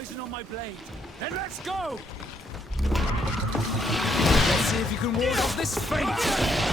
poison on my blade. Then let's go! Let's see if you can ward off this fate!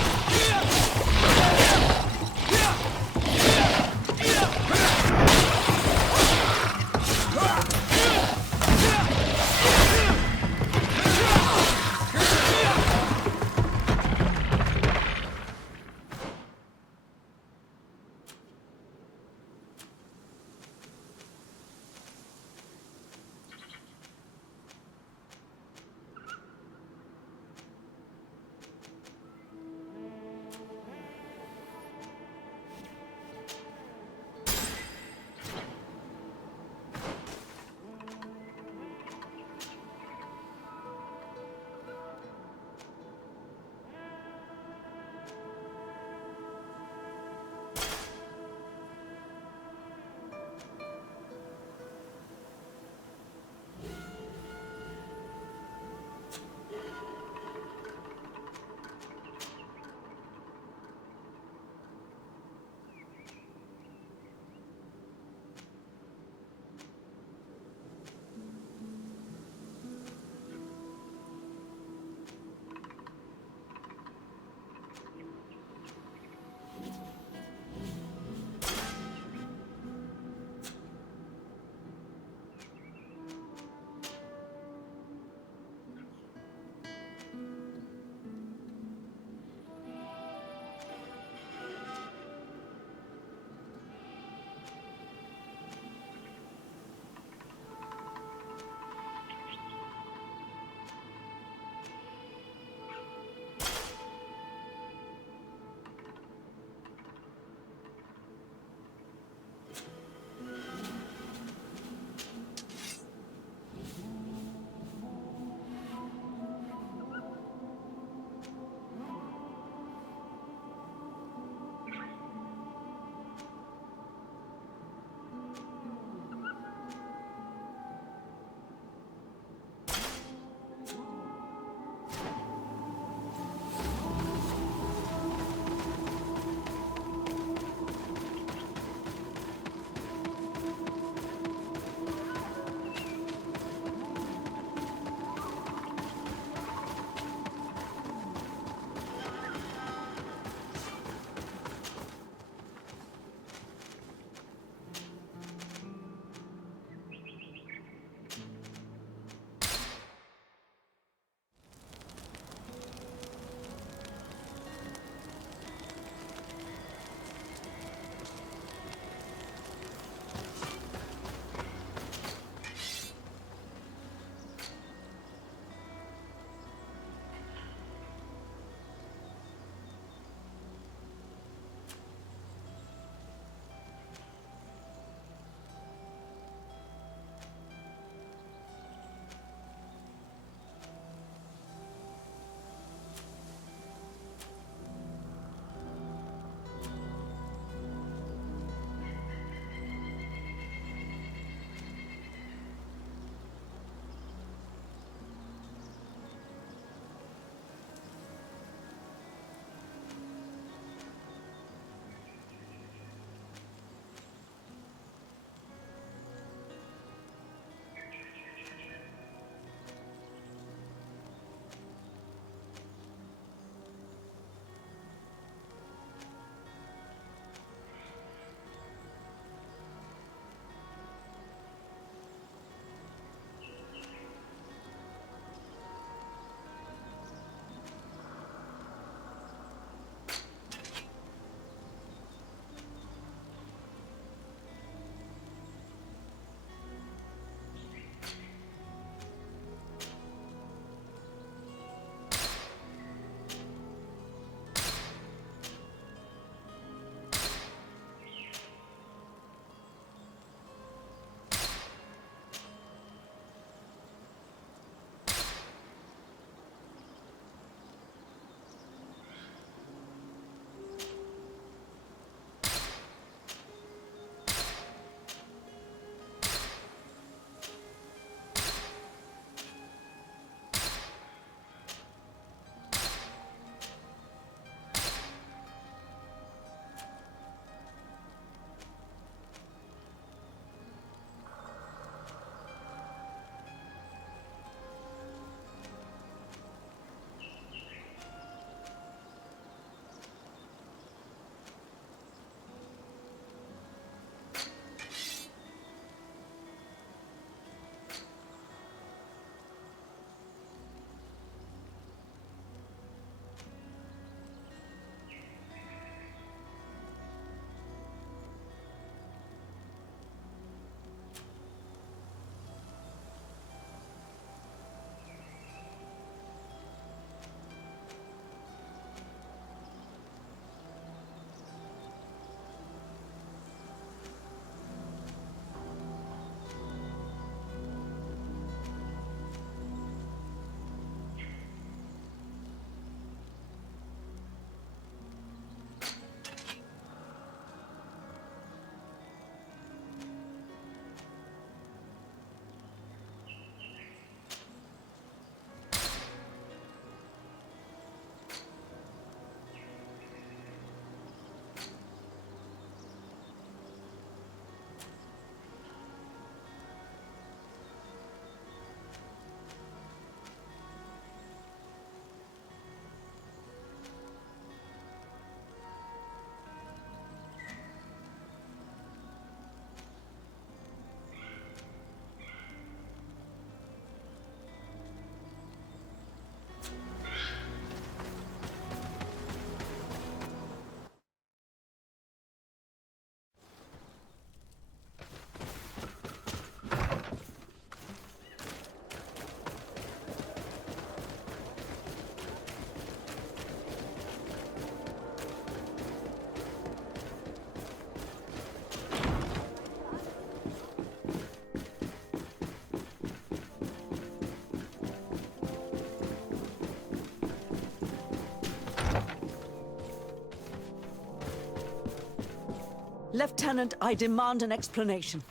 Lieutenant, I demand an explanation.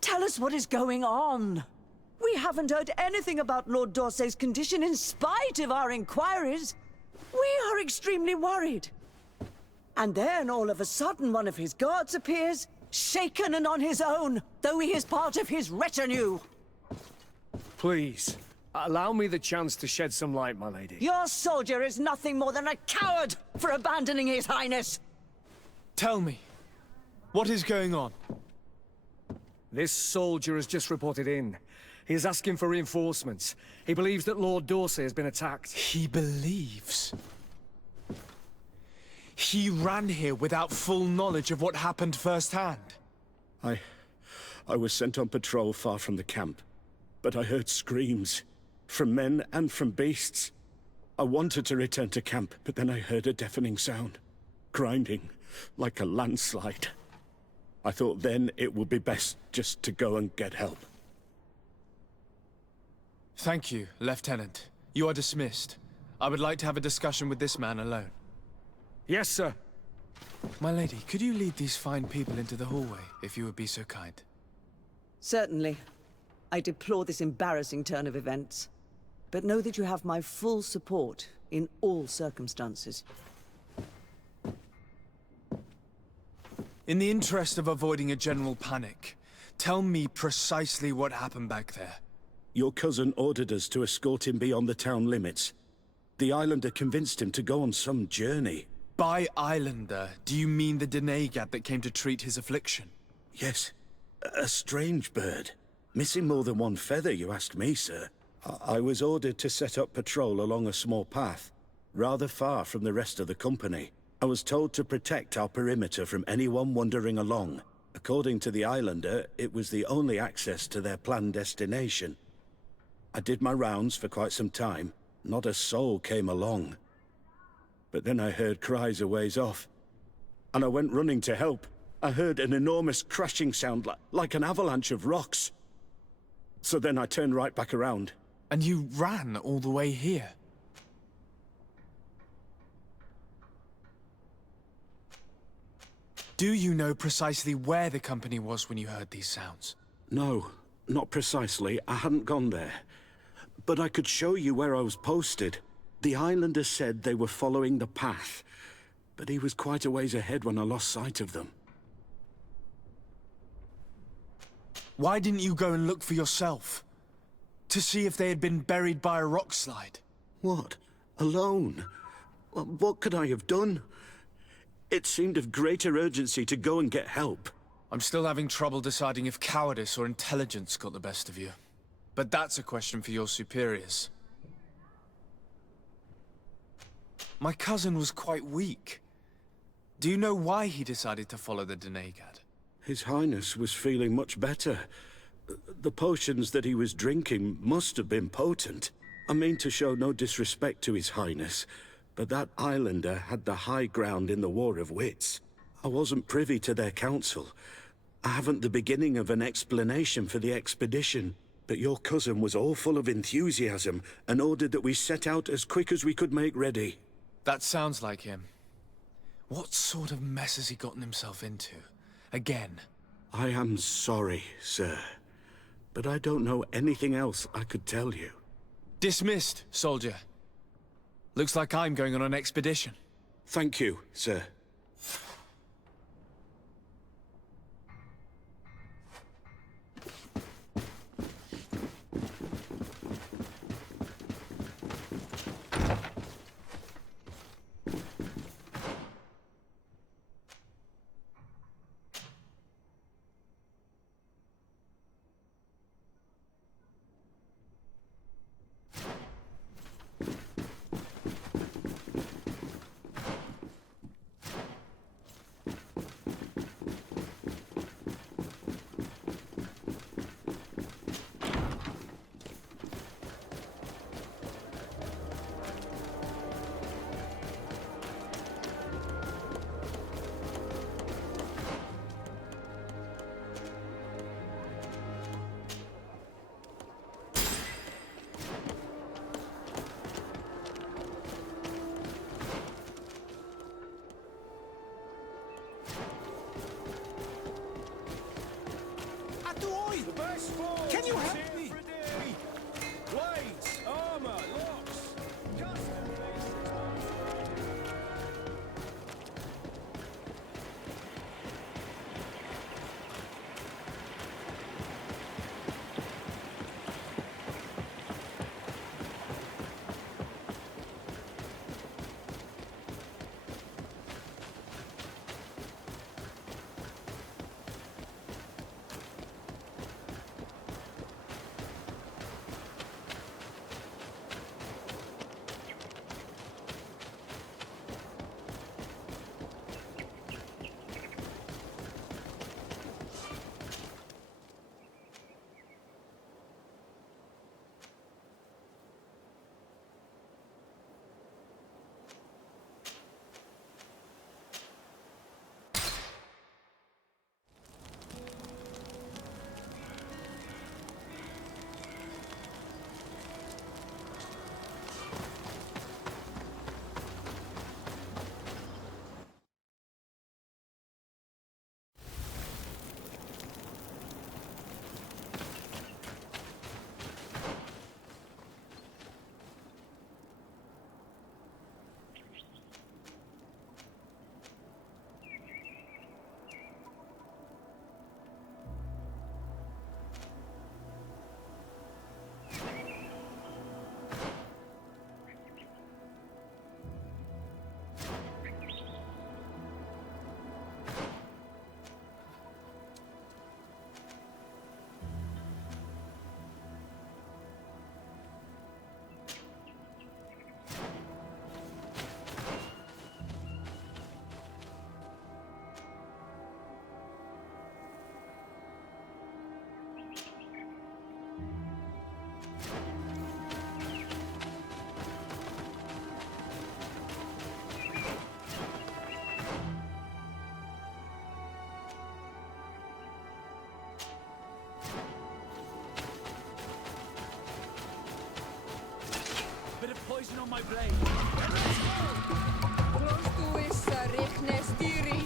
Tell us what is going on. We haven't heard anything about Lord D'Orsay's condition in spite of our inquiries. We are extremely worried. And then all of a sudden one of his guards appears, shaken and on his own, though he is part of his retinue. Please, allow me the chance to shed some light, my lady. Your soldier is nothing more than a coward for abandoning his highness. Tell me, what is going on? This soldier has just reported in. He is asking for reinforcements. He believes that Lord D'Orsay has been attacked. He believes? He ran here without full knowledge of what happened firsthand. I was sent on patrol far from the camp, but I heard screams, from men and from beasts. I wanted to return to camp, but then I heard a deafening sound, grinding, like a landslide. I thought then it would be best just to go and get help. Thank you, Lieutenant. You are dismissed. I would like to have a discussion with this man alone. Yes, sir. My lady, could you lead these fine people into the hallway, if you would be so kind? Certainly. I deplore this embarrassing turn of events. But know that you have my full support in all circumstances. In the interest of avoiding a general panic, tell me precisely what happened back there. Your cousin ordered us to escort him beyond the town limits. The Islander convinced him to go on some journey. By Islander, do you mean the Denegad that came to treat his affliction? Yes, a strange bird. Missing more than one feather, you ask me, sir. I was ordered to set up patrol along a small path, rather far from the rest of the company. I was told to protect our perimeter from anyone wandering along. According to the Islander, it was the only access to their planned destination. I did my rounds for quite some time. Not a soul came along. But then I heard cries a ways off, and I went running to help. I heard an enormous crashing sound like an avalanche of rocks. So then I turned right back around. And you ran all the way here? Do you know precisely where the company was when you heard these sounds? No, not precisely. I hadn't gone there. But I could show you where I was posted. The Islander said they were following the path, but he was quite a ways ahead when I lost sight of them. Why didn't you go and look for yourself? To see if they had been buried by a rock slide? What? Alone? What could I have done? It seemed of greater urgency to go and get help. I'm still having trouble deciding if cowardice or intelligence got the best of you. But that's a question for your superiors. My cousin was quite weak. Do you know why he decided to follow the Denegad? His Highness was feeling much better. The potions that he was drinking must have been potent. I mean to show no disrespect to His Highness, but that Islander had the high ground in the War of Wits. I wasn't privy to their counsel. I haven't the beginning of an explanation for the expedition, but your cousin was all full of enthusiasm and ordered that we set out as quick as we could make ready. That sounds like him. What sort of mess has he gotten himself into? Again? I am sorry, sir, but I don't know anything else I could tell you. Dismissed, soldier. Looks like I'm going on an expedition. Thank you, sir. poison on my blade. Rostuissa rihnestiri.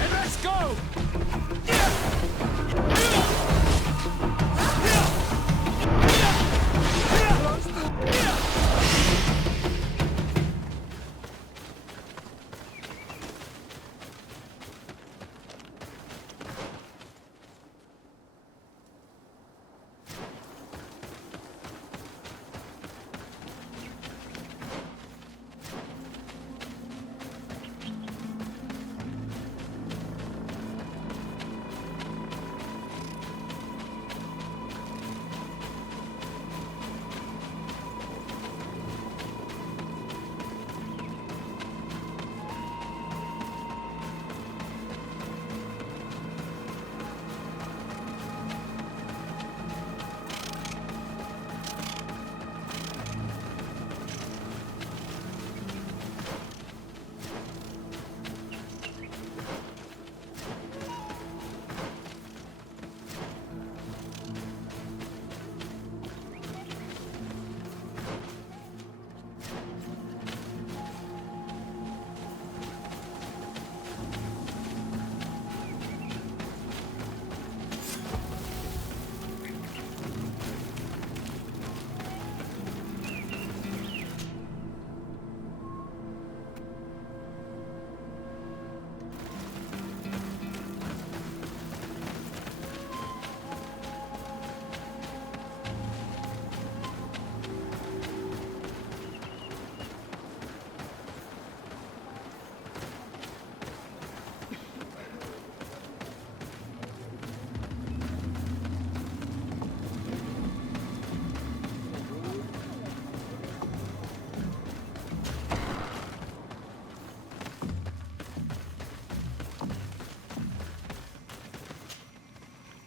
And let's go!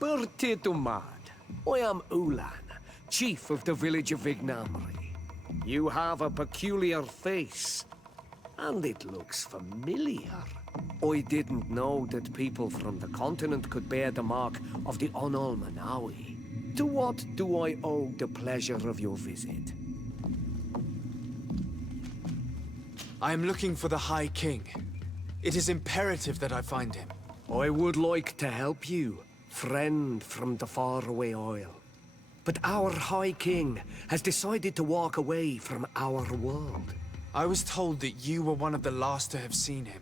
Berti tumad. I am Ulan, chief of the village of Vignamri. You have a peculiar face, and it looks familiar. I didn't know that people from the continent could bear the mark of the Onol Manawi. To what do I owe the pleasure of your visit? I am looking for the High King. It is imperative that I find him. I would like to help you, friend from the faraway isle. But our High King has decided to walk away from our world. I was told that you were one of the last to have seen him.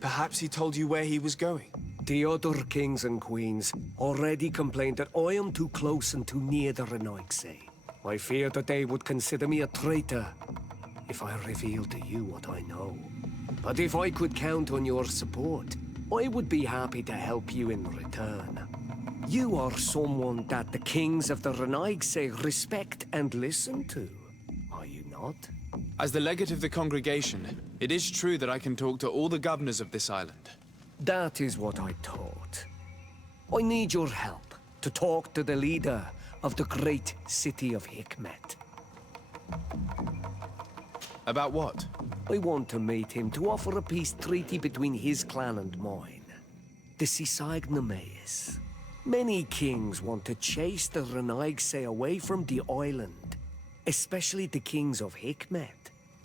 Perhaps he told you where he was going? The other kings and queens already complained that I am too close and too near the Renaigse. I fear that they would consider me a traitor if I revealed to you what I know. But if I could count on your support, I would be happy to help you in return. You are someone that the kings of the Renaigse respect and listen to, are you not? As the legate of the congregation, it is true that I can talk to all the governors of this island. That is what I thought. I need your help to talk to the leader of the great city of Hikmet. About what? I want to meet him to offer a peace treaty between his clan and mine. The Sisagnameis. Many kings want to chase the Renaigse away from the island, especially the kings of Hikmet.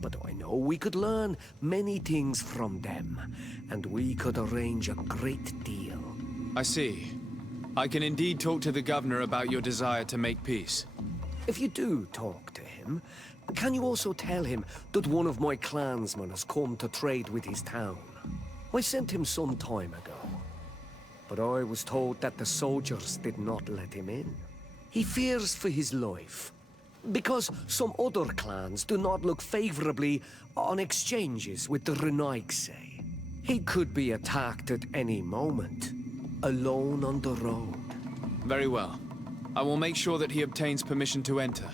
But I know we could learn many things from them, and we could arrange a great deal. I see. I can indeed talk to the governor about your desire to make peace. If you do talk to him, can you also tell him that one of my clansmen has come to trade with his town? I sent him some time ago, but I was told that the soldiers did not let him in. He fears for his life, because some other clans do not look favorably on exchanges with the Renaigse. He could be attacked at any moment, alone on the road. Very well. I will make sure that he obtains permission to enter.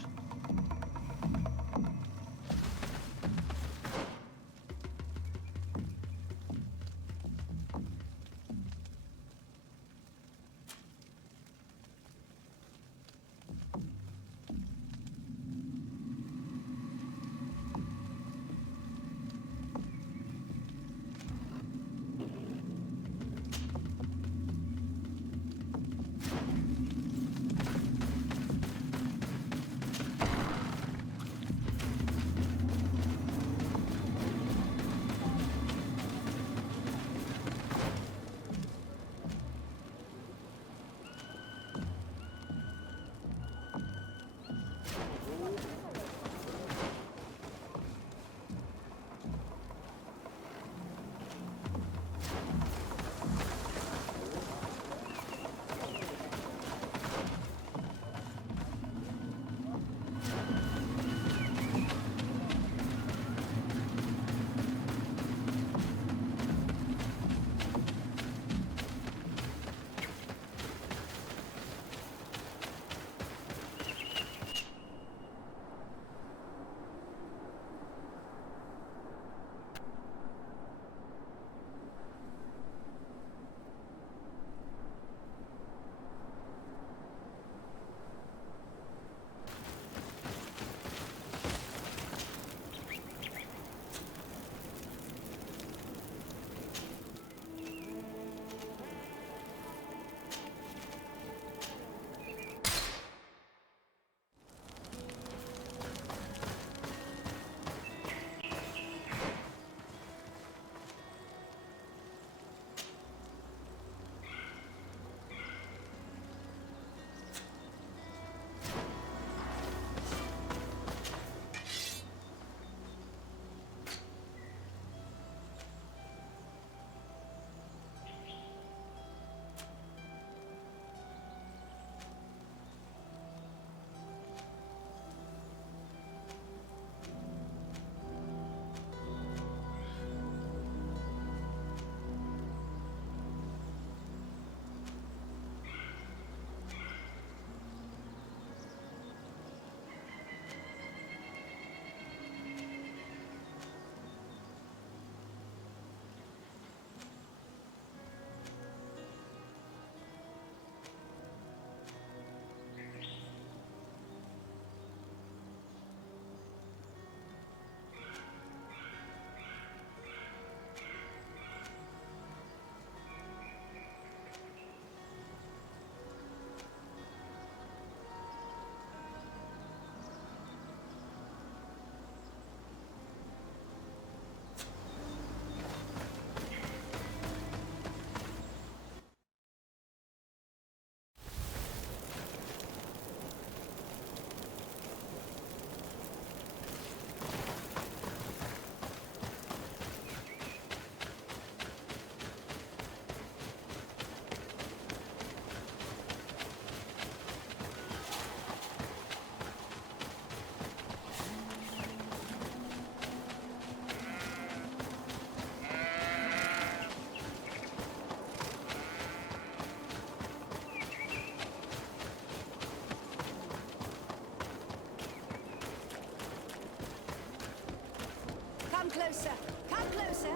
Come closer. Come closer.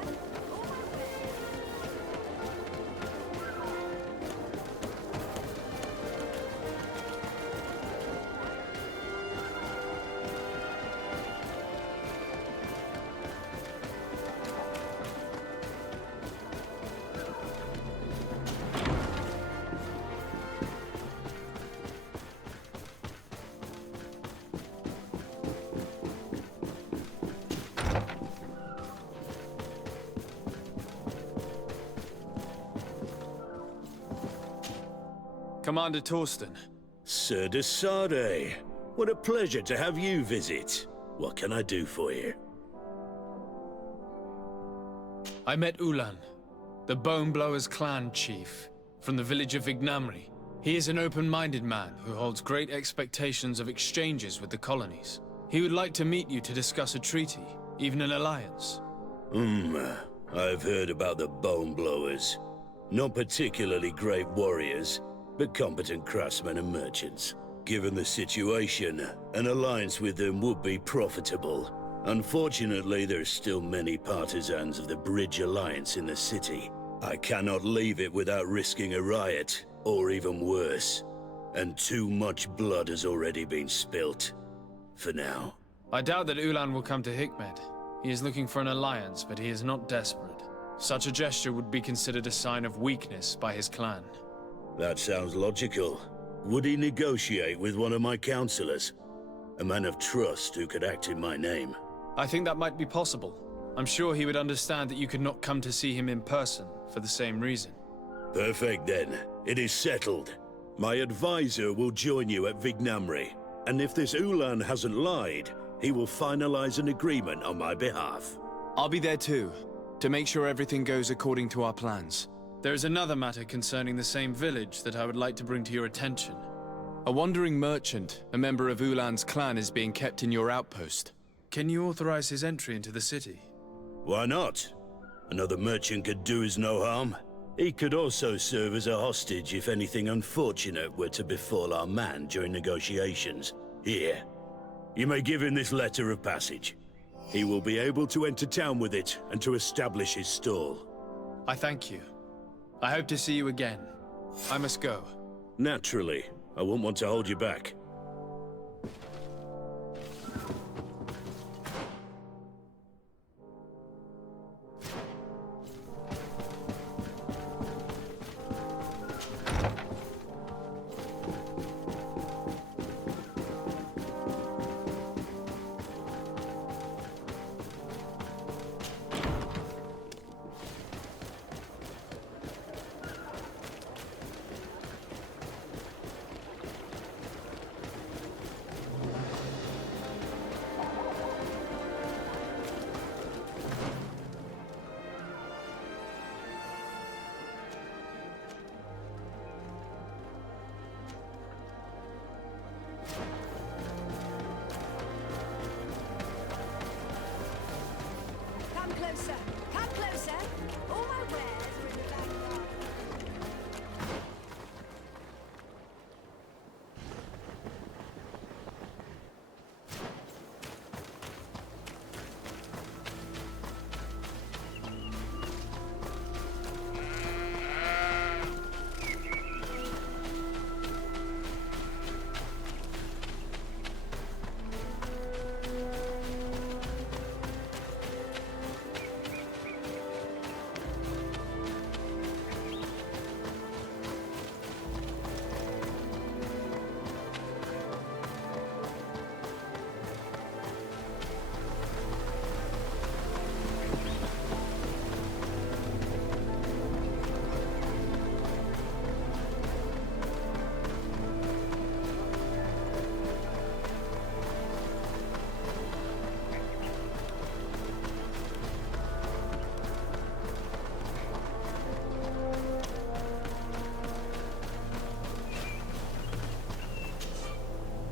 Oh, my word. Commander Torsten. Sir de Sardet, what a pleasure to have you visit. What can I do for you? I met Ulan, the Boneblower's clan chief, from the village of Vignamri. He is an open-minded man who holds great expectations of exchanges with the colonies. He would like to meet you to discuss a treaty, even an alliance. I've heard about the Boneblowers. Not particularly great warriors, but competent craftsmen and merchants. Given the situation, an alliance with them would be profitable. Unfortunately, there's still many partisans of the Bridge Alliance in the city. I cannot leave it without risking a riot, or even worse. And too much blood has already been spilt. For now. I doubt that Ulan will come to Hikmed. He is looking for an alliance, but he is not desperate. Such a gesture would be considered a sign of weakness by his clan. That sounds logical. Would he negotiate with one of my counselors? A man of trust who could act in my name? I think that might be possible. I'm sure he would understand that you could not come to see him in person for the same reason. Perfect then. It is settled. My advisor will join you at Vignamri. And if this Ulan hasn't lied, he will finalize an agreement on my behalf. I'll be there too, to make sure everything goes according to our plans. There is another matter concerning the same village that I would like to bring to your attention. A wandering merchant, a member of Ulan's clan, is being kept in your outpost. Can you authorize his entry into the city? Why not? Another merchant could do us no harm. He could also serve as a hostage if anything unfortunate were to befall our man during negotiations. Here, you may give him this letter of passage. He will be able to enter town with it and to establish his stall. I thank you. I hope to see you again. I must go. Naturally. I won't want to hold you back. Come closer. Come closer. All my wares are in the back garden.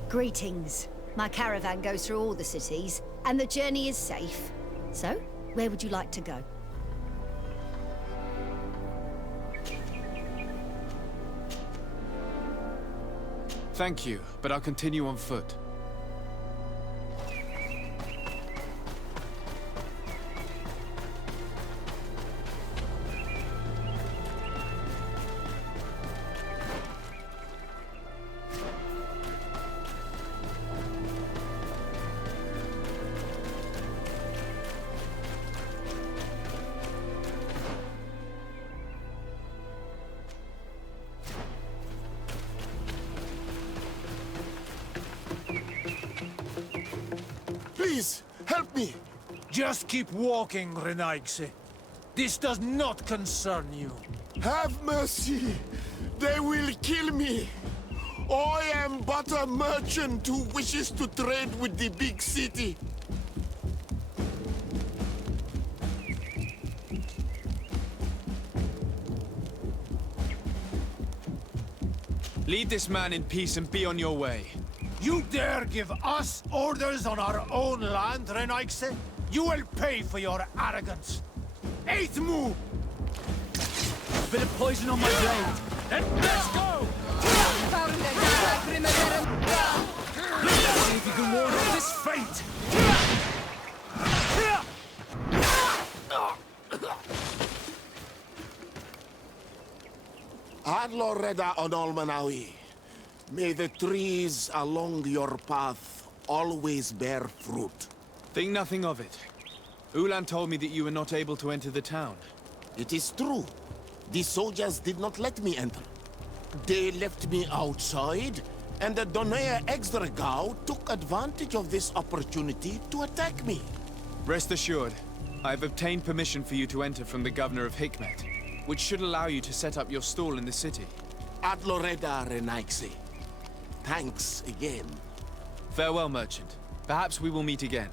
Greetings. My caravan goes through all the cities, and the journey is safe. So, where would you like to go? Thank you, but I'll continue on foot. Please, help me! Just keep walking, Renaigse. This does not concern you. Have mercy! They will kill me! I am but a merchant who wishes to trade with the big city. Leave this man in peace and be on your way. You dare give us orders on our own land, Renaigse? You will pay for your arrogance. Eighth move! Bit of poison on my blade. Let's go! See if you can ward off this fate! Adloreda on Olmanawi. May the trees along your path always bear fruit. Think nothing of it. Ulan told me that you were not able to enter the town. It is true. The soldiers did not let me enter. They left me outside, and the Donea Exdragao took advantage of this opportunity to attack me. Rest assured, I have obtained permission for you to enter from the governor of Hikmet, which should allow you to set up your stall in the city. Adloreda Renaigse. Thanks again. Farewell, merchant. Perhaps we will meet again.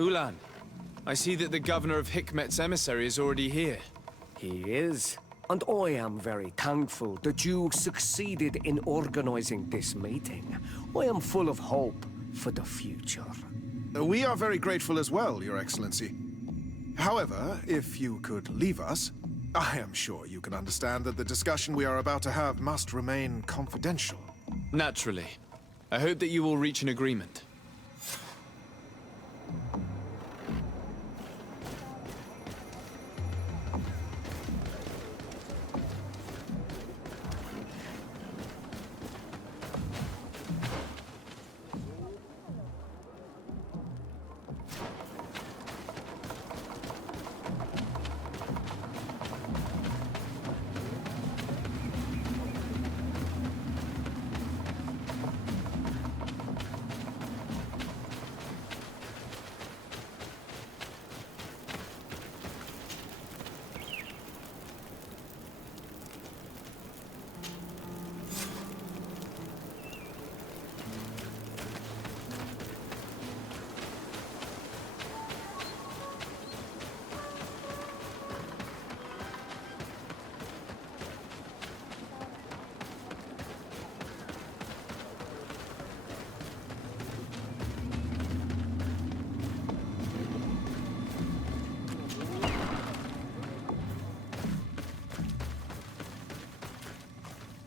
Ulan, I see that the governor of Hikmet's emissary is already here. He is. And I am very thankful that you succeeded in organizing this meeting. I am full of hope for the future. We are very grateful as well, Your Excellency. However, if you could leave us, I am sure you can understand that the discussion we are about to have must remain confidential. Naturally. I hope that you will reach an agreement.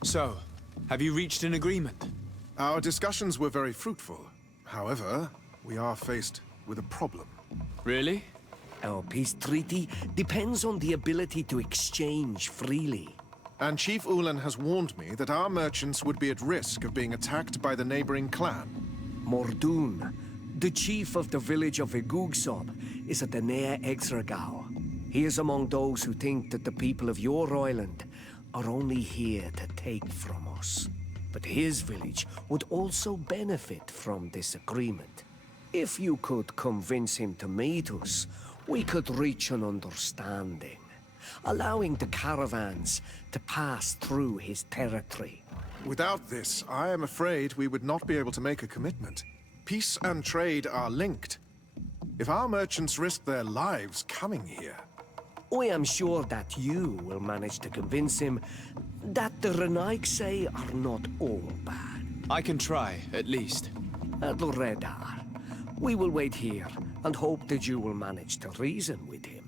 So, have you reached an agreement? Our discussions were very fruitful. However, we are faced with a problem. Really? Our peace treaty depends on the ability to exchange freely. And Chief Ulan has warned me that our merchants would be at risk of being attacked by the neighboring clan. Mordun, the chief of the village of Igugsob, is at the Nea Exragao. He is among those who think that the people of your island are only here to take from us. But his village would also benefit from this agreement. If you could convince him to meet us, we could reach an understanding, allowing the caravans to pass through his territory. Without this, I am afraid we would not be able to make a commitment. peace and trade are linked. If our merchants risk their lives coming here... I am sure that you will manage to convince him that the Renaigse are not all bad. I can try, at least. Redar, we will wait here and hope that you will manage to reason with him.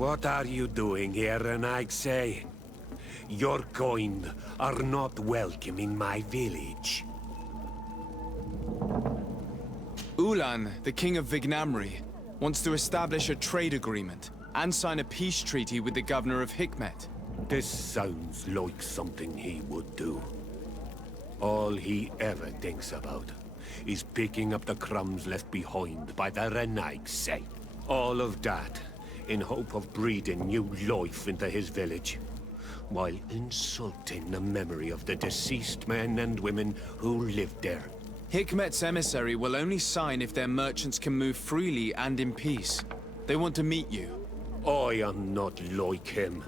What are you doing here, Renaigse? Your kind are not welcome in my village. Ulan, the king of Vignamri, wants to establish a trade agreement and sign a peace treaty with the governor of Hikmet. This sounds like something he would do. All he ever thinks about is picking up the crumbs left behind by the Renaigse. All of that in hope of breathing new life into his village, while insulting the memory of the deceased men and women who lived there. Hikmet's emissary will only sign if their merchants can move freely and in peace. They want to meet you. I am not like him.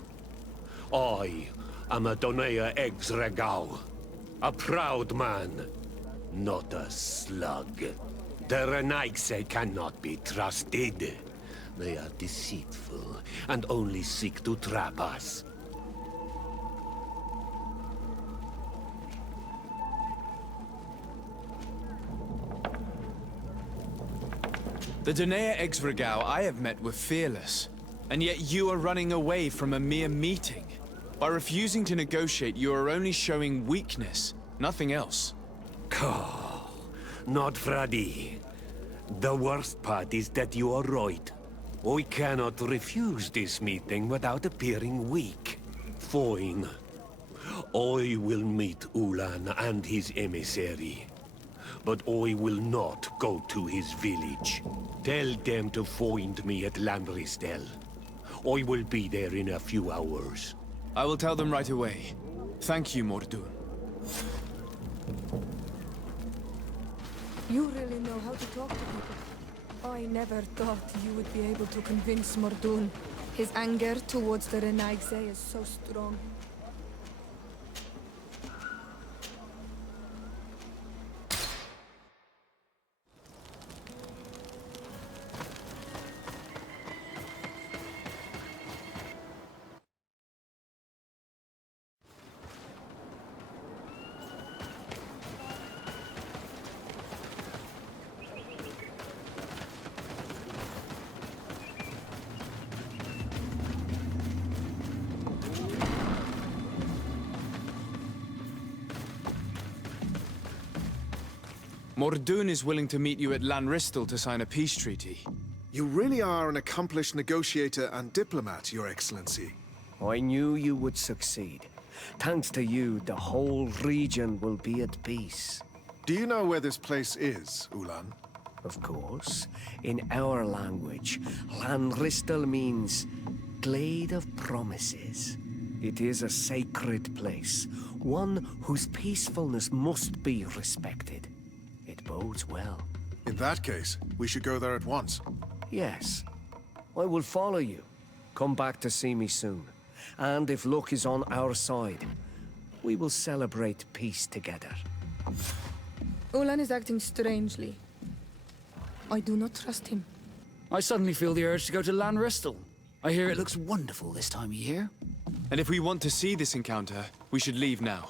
I am a Donea Exregau, a proud man, not a slug. The Renaigse cannot be trusted. They are deceitful and only seek to trap us. The Donea Exregao I have met were fearless, and yet you are running away from a mere meeting. By refusing to negotiate, you are only showing weakness, nothing else. Not Freddy. The worst part is that you are right. I cannot refuse this meeting without appearing weak. Fine. I will meet Ulan and his emissary. But I will not go to his village. Tell them to find me at Landristel. I will be there in a few hours. I will tell them right away. Thank you, Mordun. You really know how to talk to people. I never thought you would be able to convince Mordun. His anger towards the Renaigse is so strong. Mordun is willing to meet you at Lanristel to sign a peace treaty. You really are an accomplished negotiator and diplomat, Your Excellency. I knew you would succeed. Thanks to you, the whole region will be at peace. Do you know where this place is, Ulan? Of course. In our language, Lanristel means Glade of Promises. It is a sacred place, one whose peacefulness must be respected. It bodes well. In that case, we should go there at once. Yes. I will follow you. Come back to see me soon. And if luck is on our side, we will celebrate peace together. Ulan is acting strangely. I do not trust him. I suddenly feel the urge to go to Lanristel. I hear it looks wonderful this time of year. And if we want to see this encounter, we should leave now.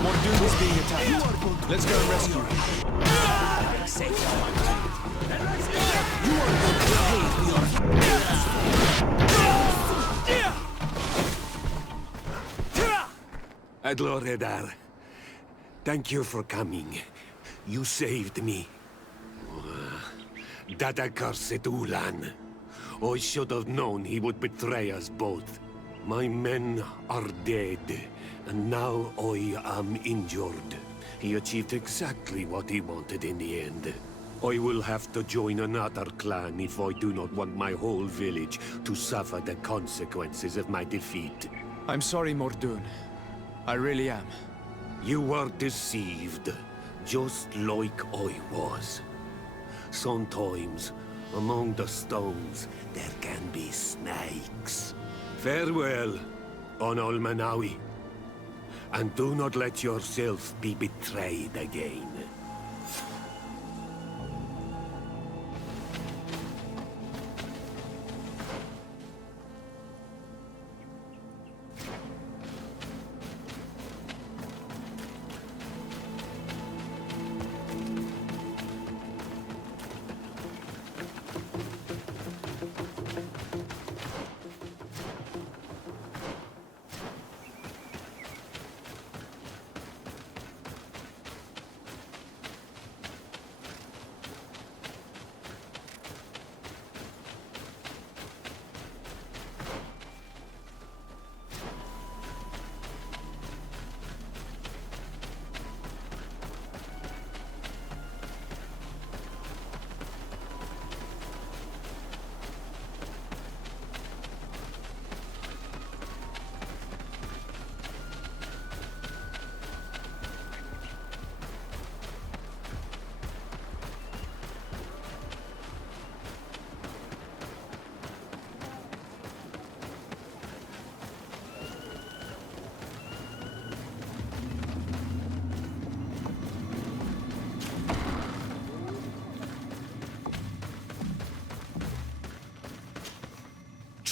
Mordun is being attacked. Let's go and rescue him. You are going to pay for your... Adloredar, thank you for coming. You saved me. That accursed Ulan. I should have known he would betray us both. My men are dead, and now I am injured. He achieved exactly what he wanted in the end. I will have to join another clan if I do not want my whole village to suffer the consequences of my defeat. I'm sorry, Mordun. I really am. You were deceived, just like I was. Sometimes, Among the stones, there can be snakes. Farewell, on Olmanawi. And do not let yourself be betrayed again.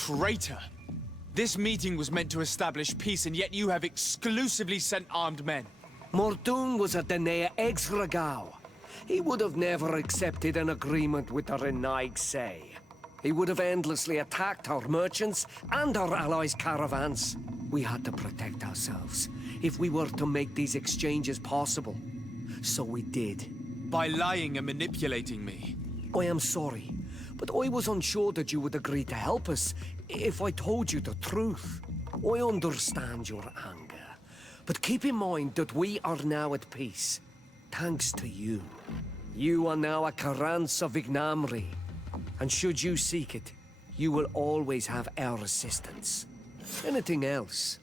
Traitor! This meeting was meant to establish peace, and yet you have exclusively sent armed men. Mordoon was a Denea Exragao. He would have never accepted an agreement with the Renaigse. He would have endlessly attacked our merchants and our allies' caravans. We had to protect ourselves if we were to make these exchanges possible. So we did. By lying and manipulating me. I am sorry, but I was unsure that you would agree to help us if I told you the truth. I understand your anger, but keep in mind that we are now at peace, thanks to you. You are now a Carranza of Ignamri, and should you seek it, you will always have our assistance. Anything else?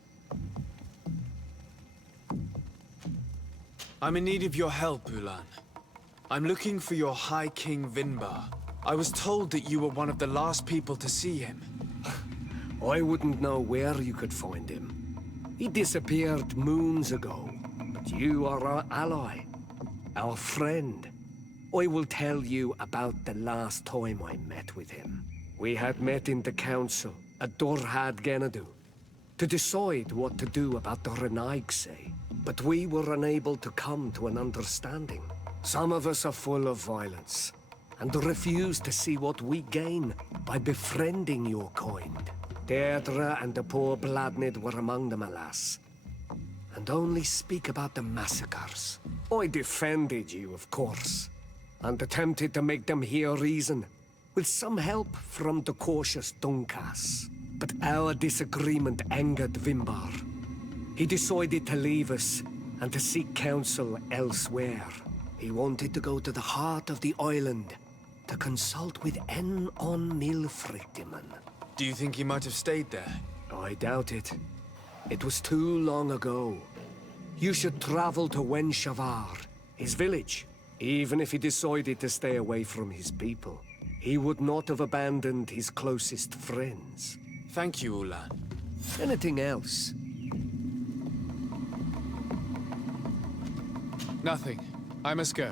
I'm in need of your help, Ulan. I'm looking for your High King Vinbar. I was told that you were one of the last people to see him. I wouldn't know where you could find him. He disappeared moons ago, but you are our ally, our friend. I will tell you about the last time I met with him. We had met in the council at Dorhad Genadu to decide what to do about the Renaigse, but we were unable to come to an understanding. Some of us are full of violence, and refuse to see what we gain by befriending your kind. Deirdre and the poor Bladnid were among them, alas, and only speak about the massacres. I defended you, of course, and attempted to make them hear reason, with some help from the cautious Dunkas. But our disagreement angered Vimbar. He decided to leave us and to seek counsel elsewhere. He wanted to go to the heart of the island to consult with En on Milfrictiman. Do you think he might have stayed there? I doubt it. It was too long ago. You should travel to Wenshavar, his village. Even if he decided to stay away from his people, he would not have abandoned his closest friends. Thank you, Ulan. Anything else? Nothing. I must go.